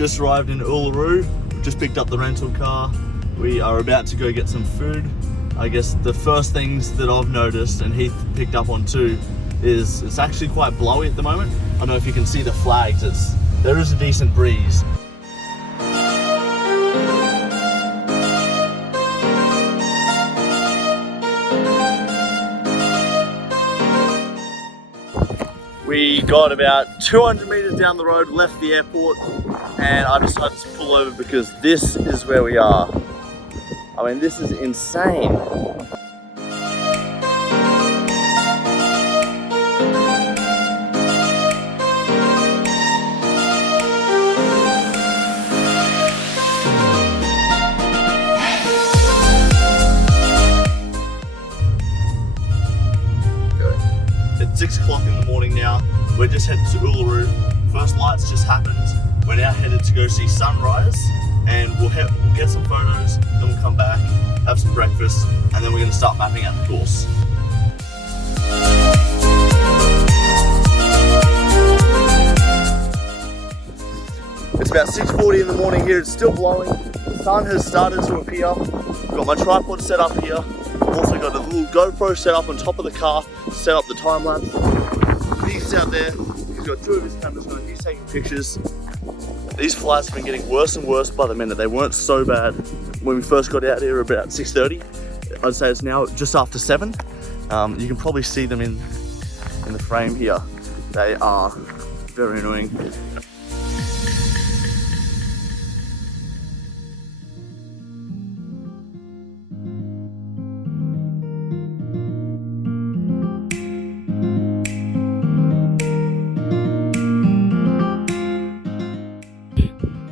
just arrived in Uluru. We've just picked up the rental car. We are about to go get some food. I guess the first things that I've noticed, and Heath picked up on too, is it's actually quite blowy at the moment. I don't know if you can see the flags. There is a decent breeze. We got about 200 meters down the road, left the airport, and I decided to pull over because this is where we are. I mean, this is insane. It's 6 o'clock in the morning now. We're just heading to Uluru. First lights just happened. We're now headed to go see sunrise, and we'll get some photos, then we'll come back, have some breakfast, and then we're going to start mapping out the course. It's about 6:40 in the morning here. It's still blowing. The sun has started to appear. I've got my tripod set up here. I've also got a little GoPro set up on top of the car to set up the time lapse. He's out there. He's got 2 of his cameras going. He's taking pictures. These flights have been getting worse and worse by the minute. They weren't so bad when we first got out here about 6:30. I'd say it's now just after 7. You can probably see them in the frame here. They are very annoying.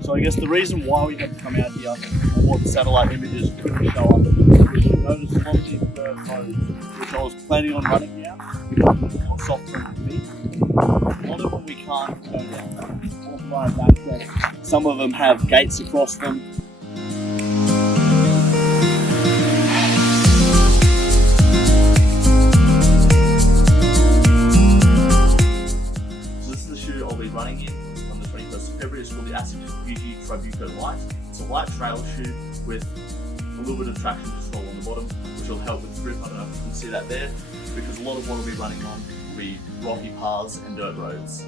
So I guess the reason why we had to come out here and what the satellite images couldn't show us is we noticed a lot of these roads, which I was planning on running down, because it's got soft feet. A lot of them we can't go down. All flying back there. Some of them have gates across them. So this is the shoe I'll be running in on the 21st of February. It's called the Tribuco Light. It's a light trail shoe with a little bit of traction control on the bottom, which will help with grip. I don't know if you can see that there, because a lot of what we'll be running on will be rocky paths and dirt roads.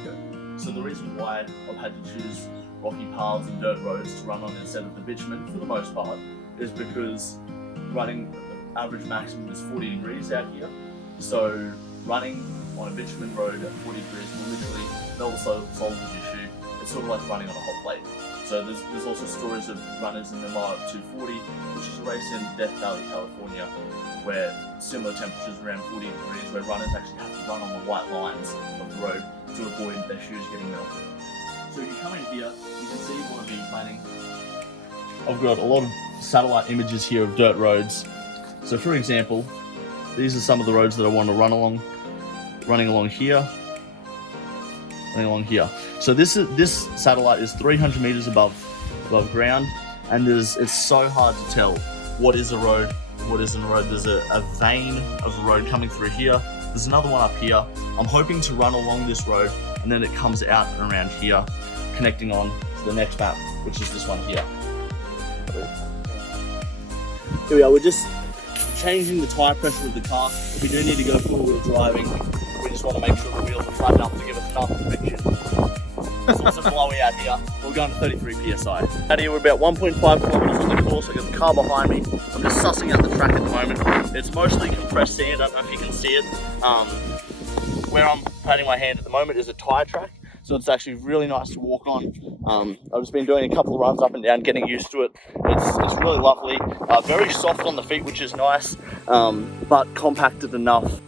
Okay. So the reason why I've had to choose rocky paths and dirt roads to run on instead of the bitumen for the most part is because running average maximum is 40 degrees out here. So running on a bitumen road at 40 degrees will literally melt the soles of your shoe. It's sort of like running on a hot plate. So there's also stories of runners in the Mile 240, which is a race in Death Valley, California, where similar temperatures around 40 degrees, where runners actually have to run on the white lines of the road to avoid their shoes getting melted. So if you come in here, you can see what I've been planning. I've got a lot of satellite images here of dirt roads. So for example, these are some of the roads that I want to run along. Running along here. Along here. So this satellite is 300 meters above ground, and it's so hard to tell what is a road, what isn't a road. There's a vein of a road coming through here. There's another one up here. I'm hoping to run along this road, and then it comes out and around here, connecting on to the next map, which is this one here. Here we are. We're just changing the tire pressure of the car. If we do need to go four-wheel driving, we just want to make sure the wheels are flat enough to give us enough convection. It's also blowy out here. We're going to 33 psi. Out here we're about 1.5 kilometers on the course. I've got the car behind me. I'm just sussing out the track at the moment. It's mostly compressed sand. I don't know if you can see it. Where I'm patting my hand at the moment is a tire track, so it's actually really nice to walk on. I've just been doing a couple of runs up and down, getting used to it. It's really lovely. Very soft on the feet, which is nice, but compacted enough.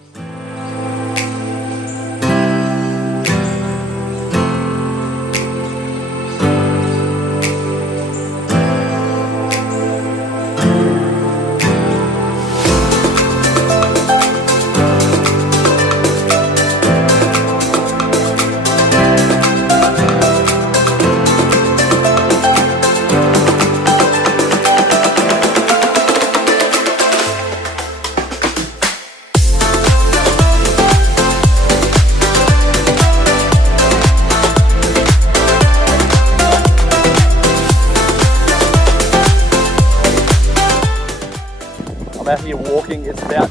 out here walking. It's about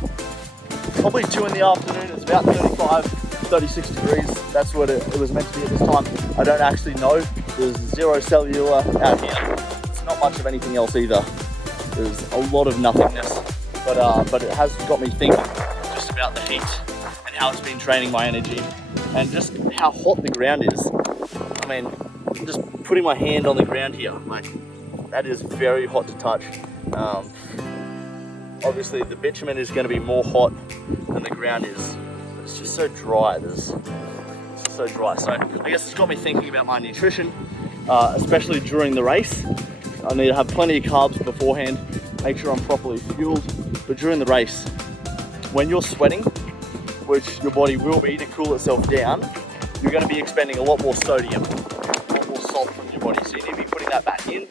probably 2 in the afternoon. It's about 35, 36 degrees. That's what it was meant to be at this time. I don't actually know. There's 0 cellular out here. It's not much of anything else either. There's a lot of nothingness, but it has got me thinking just about the heat and how it's been draining my energy and just how hot the ground is. I mean, just putting my hand on the ground here, like, that is very hot to touch. Obviously the bitumen is going to be more hot than the ground is, but it's just so dry. It's so dry. So I guess it's got me thinking about my nutrition, especially during the race. I need to have plenty of carbs beforehand, make sure I'm properly fueled. But during the race, when you're sweating, which your body will be to cool itself down, you're going to be expending a lot more sodium, a lot more salt from your body. So you need to be putting that back in.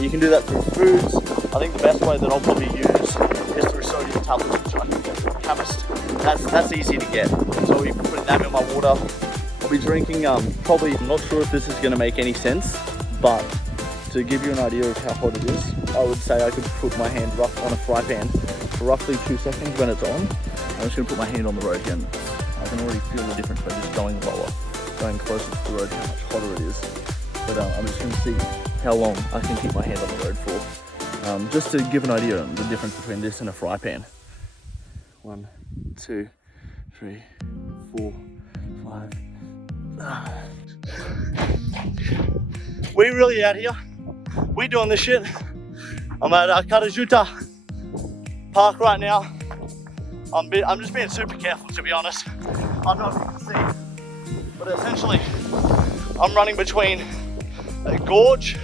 You can do that through foods. I think the best way that I'll probably use is through sodium tablets, which I can get from a chemist. That's easy to get. So I'll be putting that in my water. I'll be drinking, probably, I'm not sure if this is going to make any sense, but to give you an idea of how hot it is, I would say I could put my hand on a fry pan for roughly 2 seconds when it's on. I'm just going to put my hand on the road again. I can already feel the difference by just going lower, going closer to the road, how much hotter it is. But I'm just going to see how long I can keep my hand on the road for. Just to give an idea of the difference between this and a fry pan. 1, 2, 3, 4, 5. We really out here. We doing this shit. I'm at Karajuta Park right now. I'm just being super careful, to be honest. I don't know if you can see, but essentially I'm running between a gorge